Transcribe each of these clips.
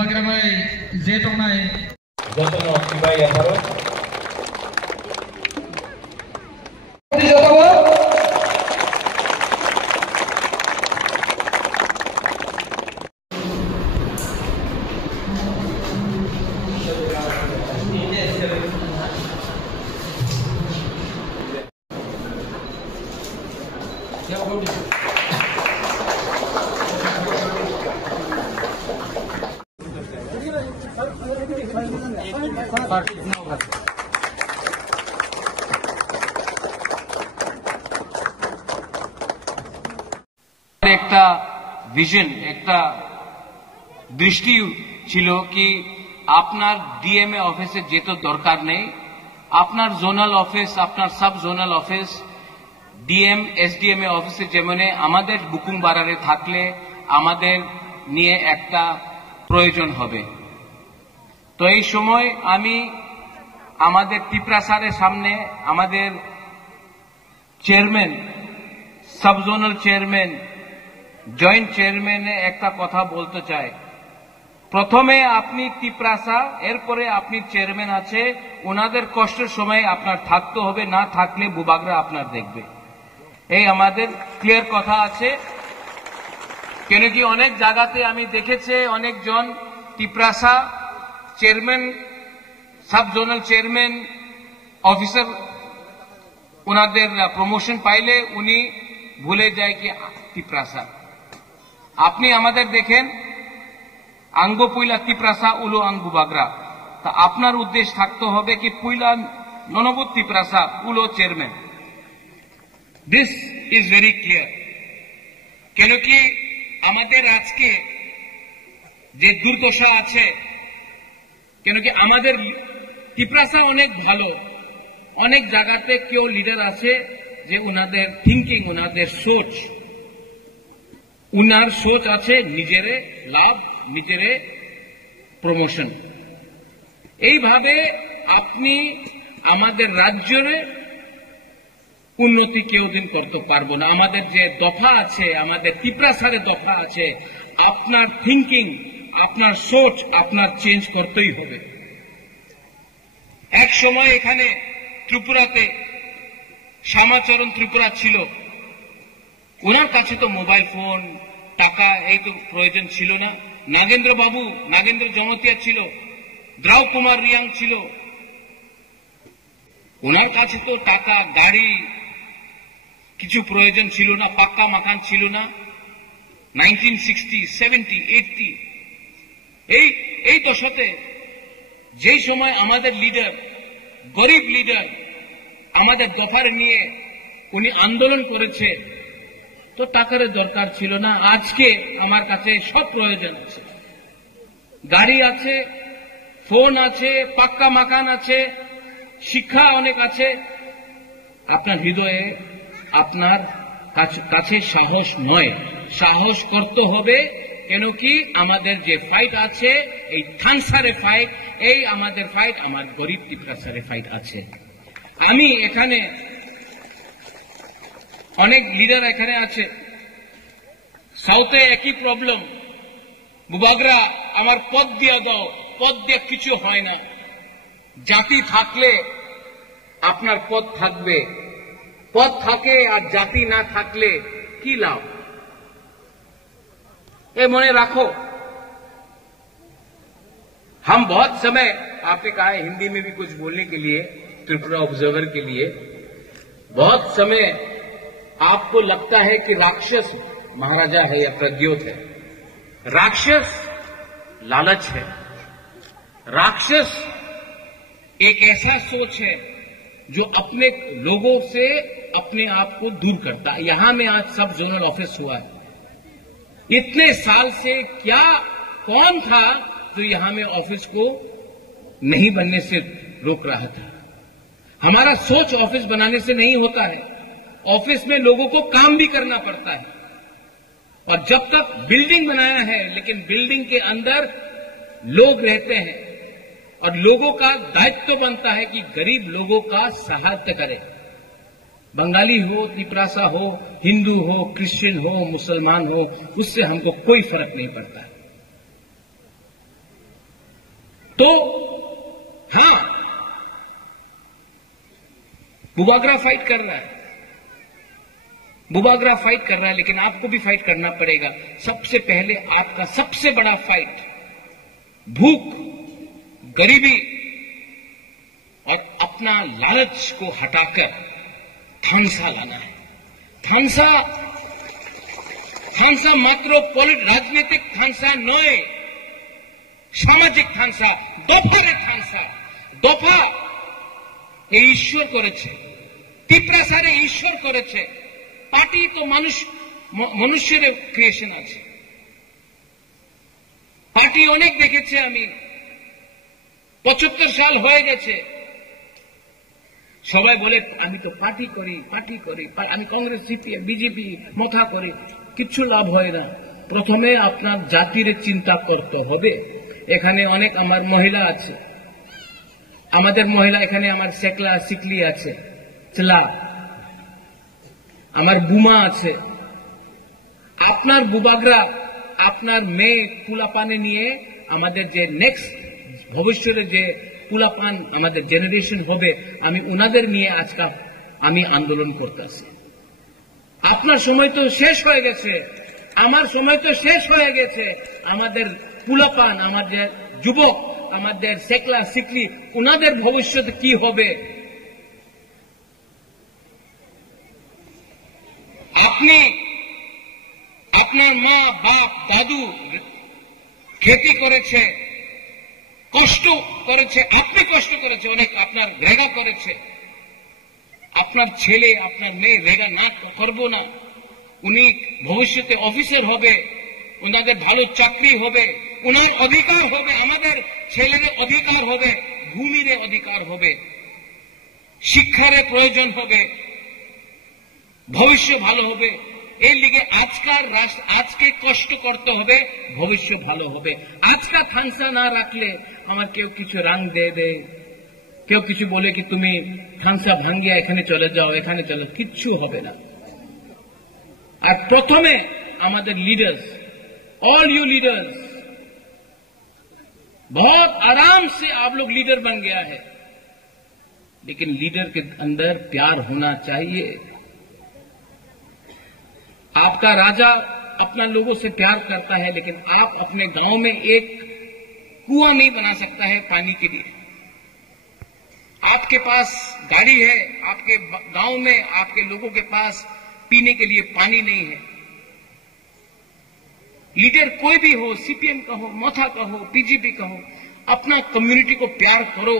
बुबाग्रामाय जे टंनाय जतन सिबाय याथारो একটা ভিশন একটা দৃষ্টি ছিল কি আপনার ডিএমএ অফিসে যেতে দরকার নেই, আপনার জোনাল অফিস আপনার সাব জোনাল অফিস ডিএম এসডিএমএ অফিসে যেমন আমাদের বুকুং বারারে থাকলে আমাদের নিয়ে একটা প্রয়োজন হবে। তো এই সময় আমি আমাদের ত্রিপুরা স্যারের সামনে আমাদের chairman sub zonal chairman joint চেয়ারম্যানে একটা কথা বলতে চাই। প্রথমে আপনি ত্রিপ্রাসা, এরপরে আপনি চেয়ারম্যান আছে, ওনাদের কষ্টের সময় আপনার থাকতে হবে, না থাকলে বুবাগরা আপনার দেখবে। এই আমাদের ক্লিয়ার কথা আছে। কেন কি অনেক জায়গাতে আমি দেখেছি অনেকজন Tiprasa chairman sub zonal chairman officer ওনাদের প্রমোশন পাইলে উনি ভুলে যায় কি ত্রিপ্রাসা। আপনি আমাদের দেখেন আঙ্গ পুইলা ত্রিপ্রাসা উলো আং বুবাগরা, তা আপনার উদ্দেশ্য থাকতে হবে কি পুইলা ননবুত ত্রিপ্রাসা উলো chairman. This is very clear. কেন কি আমাদের আজকে যে দুর্দশা আছে, কেন কি আমাদের ত্রিপ্রাসা অনেক ভালো, অনেক জায়গাতে কেউ লিডার আছে যে উনাদের থিঙ্কিং উনাদের সোচ উনার সোচ আছে নিজেরে লাভ নিজেরে প্রমোশন। এইভাবে আপনি আমাদের রাজ্যের উন্নতি কেউ দিন করতে পারবো না। আমাদের যে দফা আছে, আমাদের ত্রিপ্রাসারের দফা আছে, আপনার থিঙ্কিং আপনার সোচ আপনার চেঞ্জ করতেই হবে। এক সময় এখানে ত্রিপুরাতে শ্যামাচরণ ত্রিপুরা ছিল, ওনার কাছে তো মোবাইল ফোন টাকা এই তো প্রয়োজন ছিল না। নাগেন্দ্র বাবু নাগেন্দ্র জমতিয়া ছিল, দ্রাউ কুমার রিয়াং ছিল, ওনার কাছে তো টাকা গাড়ি কিছু প্রয়োজন ছিল না, পাক্কা মাকান ছিল না। 1960, 70, 80 এই দশকে যেই সময় আমাদের লিডার গরিব লিডার আমাদের দফার নিয়ে উনি আন্দোলন করেছে, তো টাকার দরকার ছিল না। আজকে আমার কাছে সব প্রয়োজন আছে, গাড়ি আছে, ফোন আছে, পাক্কা মাকান আছে, শিক্ষা অনেক আছে। আপনার হৃদয়ে আপনার কাছে সাহস নয়, সাহস করতে হবে। কেন কি আমাদের যে ফাইট আছে এই থানসারে ফাইট, এই আমাদের ফাইট আমার গরিব ত্রিপ্রাসারে ফাইট আছে। আমি এখানে অনেক লিডার এখানে আছে, সাউথে একই প্রবলেম, বুবাগরা আমার পদ দিয়ে দাও, পদ দিয়ে কিছু হয় না। জাতি থাকলে আপনার পদ থাকবে, পদ থাকে আর জাতি না থাকলে কি লাভ, ये मने रखो। हम बहुत समय आपने कहा है हिंदी में भी कुछ बोलने के लिए, त्रिपुरा ऑब्जर्वर के लिए बहुत समय आपको लगता है कि राक्षस महाराजा है या प्रद्योत है। राक्षस लालच है, राक्षस एक ऐसा सोच है जो अपने लोगों से अपने आप को दूर करता है। यहां में आज सब जोनल ऑफिस हुआ है, इतने साल से क्या कौन था जो यहां में ऑफिस को नहीं बनने से रोक रहा था। हमारा सोच ऑफिस बनाने से नहीं होता है, ऑफिस में लोगों को काम भी करना पड़ता है। और जब तक बिल्डिंग बनाया है, लेकिन बिल्डिंग के अंदर लोग रहते हैं और लोगों का दायित्व बनता है कि गरीब लोगों का सहायता करें। बंगाली हो, त्रिप्रासा हो, हिंदू हो, क्रिश्चियन हो, मुसलमान हो, उससे हमको कोई फर्क नहीं पड़ता है। तो हाँ, बुबागरा फाइट कर रहा है, बुबागरा फाइट कर रहा है, लेकिन आपको भी फाइट करना पड़ेगा। सबसे पहले आपका सबसे बड़ा फाइट भूख, गरीबी और अपना लालच को हटाकर थांसा लाना है। थांसा मात्र राजनीतिक थांसा नय, সামাজিক থানসা, দফারে থানসা। দফা এই ঈশ্বর করেছে, তিপ্রাসারে ঈশ্বর করেছে, পার্টি তো মানুষের ক্রিয়েশন আছে। পার্টি অনেক দেখেছে আমি, 75 সাল হয়ে গেছে। সবাই বলে আমি তো পার্টি করি, আমি কংগ্রেস, সিপিএম, বিজেপি মাথা করি, কিচ্ছু লাভ হয় না। প্রথমে আপনার জাতির চিন্তা করতে হবে। এখানে অনেক আমার মহিলা আছে, আমাদের মহিলা এখানে আমার সেকলা সিকলি আছে, চলা, আমার বুমা আছে। আপনার বুবাগরা, আপনার মেয়ে কুলাপানে নিয়ে আমাদের যে নেক্সট ভবিষ্যতে যে কুলাপান আমাদের জেনারেশন হবে, আমি উনাদের নিয়ে আজকে আমি আন্দোলন করতেছি। আপনার সময় তো শেষ হয়ে গেছে, আমার সময় তো শেষ হয়ে গেছে। আমাদের কুলাপান, আমাদের যুবক, আমাদের সেকলা সিকলি, উনাদের ভবিষ্যতে কি হবে? আপনি আপনার মা বাপ দাদু খেতি করেছে, কষ্ট করেছে, আপনি কষ্ট করেছে অনেক, আপনার রেগা করেছে। আপনার ছেলে আপনার মেয়ে রেগা না করবো না, উনি ভবিষ্যতে অফিসার হবে, ওনাদের ভালো চাকরি হবে, ওনার অধিকার হবে, আমাদের ছেলেদের অধিকার হবে, ভূমির অধিকার হবে, শিক্ষার প্রয়োজন হবে, ভবিষ্যৎ ভালো হবে। এর লিগে আজকে কষ্ট করতে হবে, ভবিষ্যৎ ভালো হবে। আজকা থানসা না রাখলে আমার কেউ কিছু রাং দে, কেউ কিছু বলে কি তুমি থানসা ভাঙ্গিয়া এখানে চলে যাও, এখানে চলে, কিচ্ছু হবে না। আর প্রথমে আমাদের লিডার্स, ऑल यू लीडर्स, बहुत आराम से आप लोग लीडर बन गया है, लेकिन लीडर के अंदर प्यार होना चाहिए। आपका राजा अपना लोगों से प्यार करता है, लेकिन आप अपने गांव में एक कुआं नहीं बना सकता है पानी के लिए। आपके पास गाड़ी है, आपके गांव में आपके लोगों के पास पीने के लिए पानी नहीं है। लीडर कोई भी हो, सीपीएम का हो, मोथा का हो, बीजेपी का हो, अपना कम्युनिटी को प्यार करो।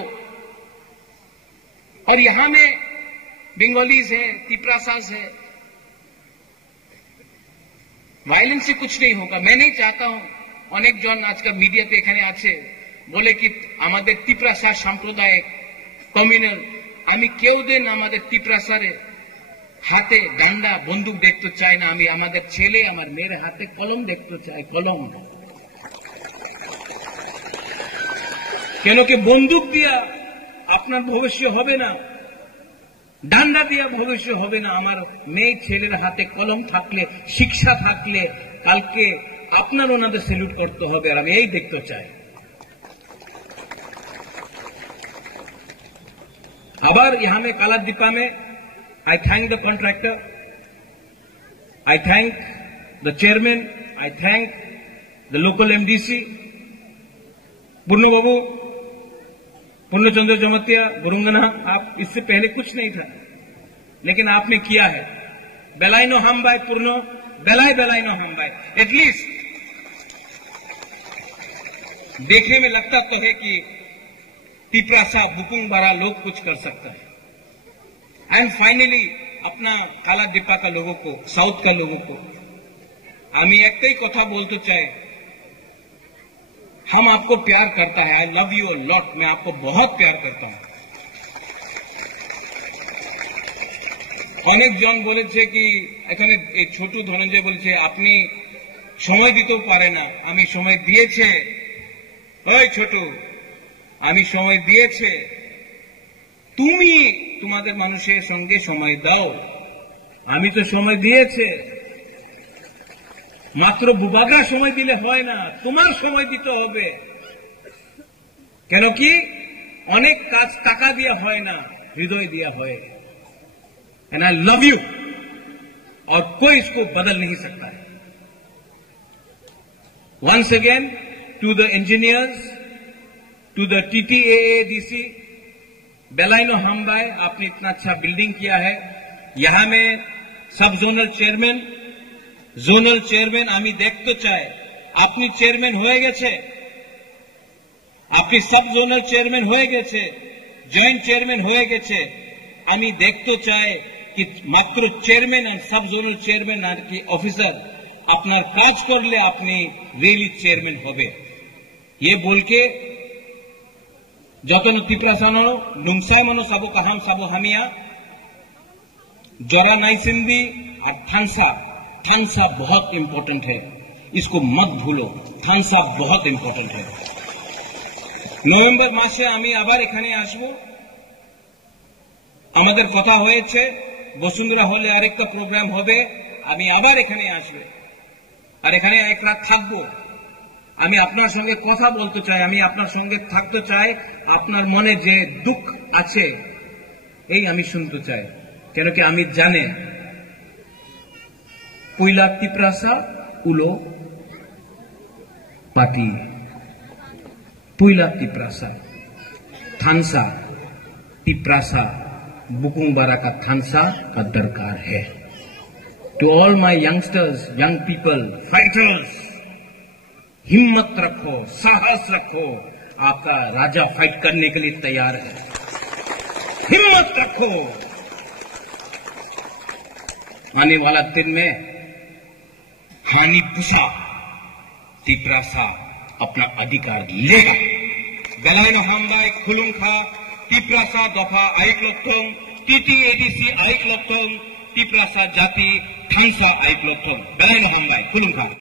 और यहां में बंगालीज है, तिपरासास है, वायलेंस से कुछ नहीं होगा। मैं नहीं चाहता हूं, अनेक जन आजकल मीडियाते এখানে আছে বলে কি আমাদের তিপ্রাসা সাম্প্রদায়িক কমিউনাল, আমি কেউ দিন আমাদের তিপ্রাসারে হাতে ডান্ডা বন্দুক দেখতে চাই না। আমি আমাদের ছেলে আমার মেয়ের হাতে কলম দেখতে চাই, কলম। কেন কি বন্দুক দিয়া আপনার ভবিষ্যৎ হবে না, ডান্ডা দিয়া ভবিষ্যৎ হবে না। আমার মেয়ে ছেলের হাতে কলম থাকলে, শিক্ষা থাকলে, কালকে আপনার ওনাদের স্যালুট করতে হবে। আর আমি এই দেখতে চাই। আবার यहाँ में कालादीपा में I thank the contractor, I thank the chairman, I thank the local MDC, पूर्ण बाबू, पूर्णचंद्र जमतिया, बुरुंगना। आप इससे पहले कुछ नहीं था, लेकिन आपने किया है। बेलाइनो हम बाय पूर्ण, बेलाइनो हम बाय। एटलीस्ट देखने में लगता तो है कि तिपरासा बुकुंग बारा लोग कुछ कर सकता है। एंड फाइनली अपना कालादीपा का लोगों को, साउथ का लोगों को আমি একটাই কথা বলতে চাই, हम आपको प्यार करता है। I love you a lot, मैं आपको बहुत प्यार करता हूं। অনেক জন বলেছে কি এখানে এই ছোট ধনঞ্জয় বলেছে আপনি সময় দিতেও পারে না। আমি সময় দিয়েছে, ওই ছোট, আমি সময় দিয়েছে, তুমি তোমাদের মানুষের সঙ্গে সময় দাও। আমি তো সময় দিয়েছে, মাত্র বুবাগা সময় দিলে হয় না, তোমার সময় দিতে হবে। কেন কি অনেক কাজ টাকা দিয়ে হয় না, হৃদয় দিয়ে হয়। एंड आई लव यू, और कोई इसको बदल नहीं सकता है। Once again to the engineers, to the TTAADC, बेलाइनो हमबाई, आपने इतना अच्छा बिल्डिंग किया है। यहां में सब जोनल चेयरमैन आमी देखते चाहे अपनी चेयरमैन हो गेছে, আপনি सब जोनल चेयरमैन हो गेছে, जॉइंट चेयरमैन हो गेছে। আমি দেখতে চাই कि मात्र चेयरमैन और सब जोनल चेयरमैन और की ऑफिसर আপনার কাজ করলে আপনি রিয়েলি চেয়ারম্যান হবে। ये बोल के যতন তিপ্রাসানো নুংসাইমানো সাবো কাহাম সাবো হামিয়া जरा नाई सिंधी और थानसा बहुत इंपॉर्टेंट है, इसको मत भूलो। थानसा बहुत इंपॉर्टेंट है। नवेम्बर मासे आमी आबार एखाने आसबो, आमादेर कथा होयेछे बसुंधरा हले आरेकटा प्रोग्राम होबे, आमी आबार एखाने आसबो और एखाने एक रात थाकबो। आमी आपनार संगे कथा बोलते चाই, आमी आपनार संगे थाकते चाই, आपनार मने जे दुख आछे এই আমি শুনতে চাই। কেন কি আমি জানে পয়লা তিপ্রাসা উলো पार्टी, पयला तिप्रासा थानसा तिप्रासा बुकुंगबारा का थानसा का दरकार है। To all my youngsters, young people, fighters, हिम्मत रखो, साहस रखो, आपका राजा फाइट करने के लिए तैयार है। हिम्मत रखो, आने वाला दिन में हानि पुषा तिप्रासा अपना अधिकार लेगा। बेलाइनो हमबाई खुलुंखा तिप्रासा दफा आइक लक्षण, TTADC आइक लक्षण, तिप्रासा जाति थानसा आइक लक्षण। बेलाइनो हमबाई खुलुंखा।